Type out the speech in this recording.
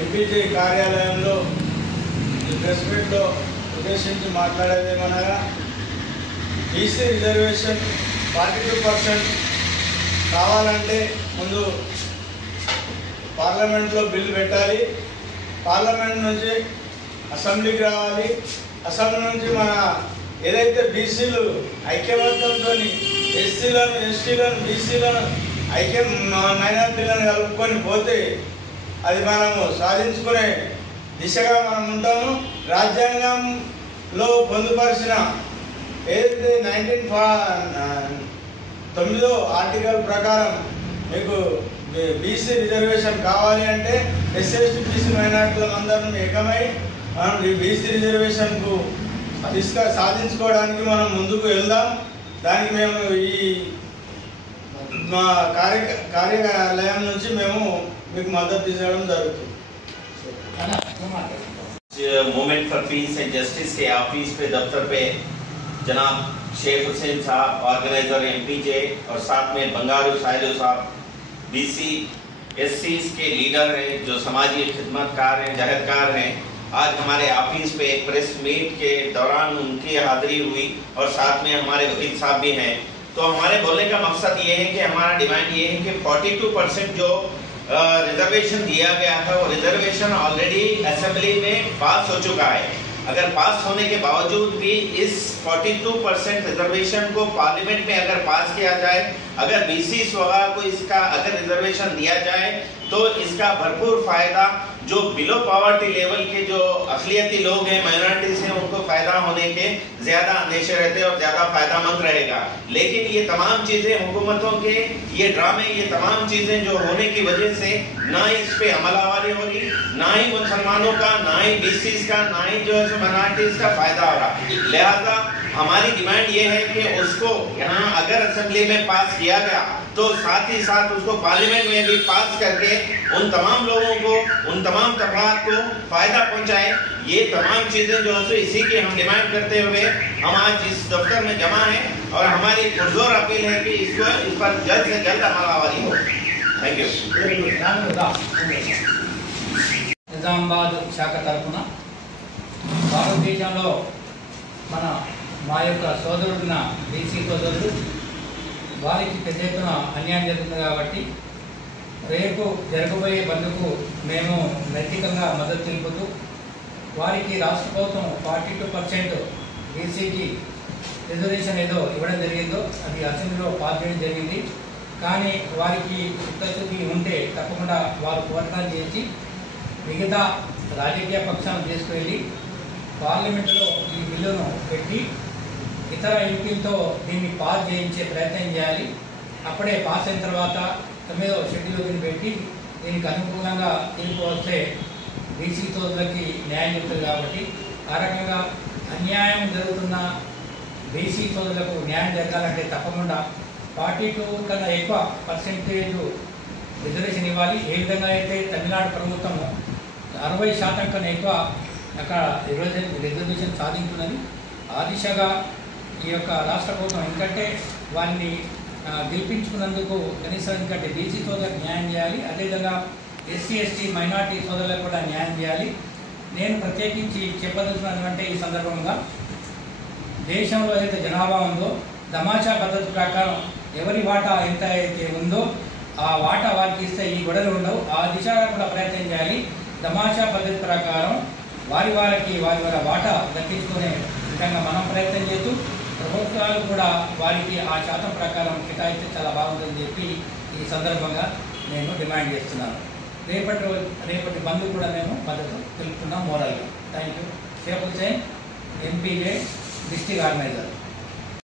MPG కార్యాలయంలో press మీట్లో ఉద్దేశించి మాట్లాడేదేమనగా బీసీ రిజర్వేషన్ 42% కావాలంటే ముందు పార్లమెంట్లో బిల్లు పెట్టాలి, పార్లమెంట్ నుంచి అసెంబ్లీకి రావాలి, అసెంబ్లీ నుంచి మన ఏదైతే బీసీలు ఐక్యమత్యంతో ఎస్సీలను ఎస్టీలను బీసీలను మైనారిటీలను కలుపుకొని పోతే అది మనము సాధించుకునే దిశగా మనం ఉంటాము. రాజ్యాంగంలో పొందుపరిచిన ఏదైతే 1909 ఆర్టికల్ ప్రకారం మీకు బీసీ రిజర్వేషన్ కావాలి అంటే ఎస్సీ బీసీ మైనారిటీలను అందరం ఏకమై మనం ఈ బీసీ రిజర్వేషన్కు సాధించుకోవడానికి మనం ముందుకు వెళ్దాం. దానికి మేము ఈ మా కార్యాలయం నుంచి మేము మీకు మద్దతు ఇవ్వడం జరుగుతుంది. Movement for piece and justice के ऑफिस पे दफ्तर पे जनाब शेख हुसैन साहब ऑर्गेनाइजर एमपीजे और साथ में बंगारू साहिल साहब बीसी एससी के लीडर हैं जो समाजी खिदमतकार हैं जहदकार हैं। आज हमारे ऑफिस पे एक प्रेस मीट के दौरान उनकी हाजिरी हुई और साथ में हमारे वकील साहब भी हैं। तो हमारे बोलने का मकसद ये है कि हमारा डिमांड ये है कि 42% जो रिजर्वेशन दिया गया था वो रिजर्वेशन ऑलरेडी असेंबली में पास हो चुका है। अगर पास होने के बावजूद भी इस 42% रिजर्वेशन को पार्लियामेंट में अगर पास किया जाए, अगर बीसी वगैरह को इसका अगर रिजर्वेशन दिया जाए तो इसका भरपूर फायदा जो बिलो पॉवर्टी लेवल के जो अक़लियती लोग हैं माइनॉरिटीज हैं उनको फायदा होने के ज्यादा अंदेशे रहते और ज्यादा फायदामंद रहेगा। लेकिन ये तमाम चीजें हुकूमतों के ये ड्रामे ये तमाम चीजें जो होने की वजह से ना ही इस पे अमलावरी हो रही, ना ही मुसलमानों का, ना ही बीसीज का, ना ही जो है माइनॉरिटीज का फायदा हो रहा। लिहाजा हमारी डिमांड ये है कि उसको यहाँ अगर असेंबली में पास किया गया तो साथ ही साथ उसको पार्लियामेंट में भी पास करके उन तमाम लोगों को उन तमाम तबकात को फायदा पहुंचाए। ये तमाम चीजें जो है इसी की हम डिमांड करते हुए हम आज इस दफ्तर में जमा हैं और हमारी पुरजोर अपील है कि इसको इस पर जल्द से जल्द अमलावरी हो। Thank you. నిజామాబాద్ శాఖ తరఫున భారతదేశంలో మా యొక్క సోదరుడిన బీసీ సోదరుడు వారికి పెద్ద ఎత్తున అన్యాయం జరుగుతుంది కాబట్టి రేపు జరగబోయే బంద్కు మేము నైతికంగా మద్దతు తెలుపుతూ వారికి రాష్ట్ర ప్రభుత్వం 42% బీసీకి రిజర్వేషన్ ఏదో ఇవ్వడం జరిగిందో అది అసెంబ్లీలో పాస్ చేయడం జరిగింది. కానీ వారికి చిత్తశుద్ధి ఉంటే తప్పకుండా వారు పోరాటం చేసి మిగతా రాజకీయ పక్షాలను తీసుకువెళ్ళి పార్లమెంటులో ఈ బిల్లును పెట్టి ఇతర ఎంపీలతో దీన్ని పాస్ చేయించే ప్రయత్నం చేయాలి. అప్పుడే పాస్ అయిన తర్వాత 9వ షెడ్యూల్ దీన్ని పెట్టి దీనికి అనుకూలంగా తీర్పు వస్తే బీసీ సోదరులకి న్యాయం చెప్తుంది. కాబట్టి ఆ రకంగా అన్యాయం జరుగుతున్న బీసీ సోదరులకు న్యాయం జరగాలంటే తప్పకుండా 42 కన్నా ఎక్కువ పర్సెంటేజ్ రిజర్వేషన్ ఇవ్వాలి. ఏ విధంగా అయితే తమిళనాడు ప్రభుత్వం 60% కన్నా ఎక్కువ అక్కడ రిజర్వేషన్ సాధించున్నది ఆ దిశగా ఈ యొక్క రాష్ట్ర ప్రభుత్వం ఎందుకంటే వారిని గెలిపించుకున్నందుకు కనీసం ఎందుకంటే బీసీ సోదరులకు న్యాయం చేయాలి. అదేవిధంగా ఎస్సీ ఎస్టీ మైనార్టీ సోదరులకు కూడా న్యాయం చేయాలి. నేను ప్రత్యేకించి చెప్పదలుచుకున్నటువంటి ఈ సందర్భంగా దేశంలో ఏదైతే జనాభా ఉందో దమాషా పద్ధతి ప్రకారం ఎవరి వాటా ఎంత అయితే ఉందో ఆ వాటా వారికి ఇస్తే ఈ గొడవలు ఉండవు. ఆ దిశగా కూడా ప్రయత్నం చేయాలి. దమాషా పద్ధతి ప్రకారం వారి వాటా దక్కించుకునే విధంగా మనం ప్రయత్నం చేస్తూ ప్రభుత్వాలు కూడా వారికి ఆ శాతం ప్రకారం కేటాయిస్తే చాలా బాగుంటుందని చెప్పి ఈ సందర్భంగా నేను డిమాండ్ చేస్తున్నాను. రేపటి బంద్ కూడా మేము మద్దతు తెలుపుతున్నాం మోరల్గా. Thank you. Sheikh Hussain MPJ district organiser.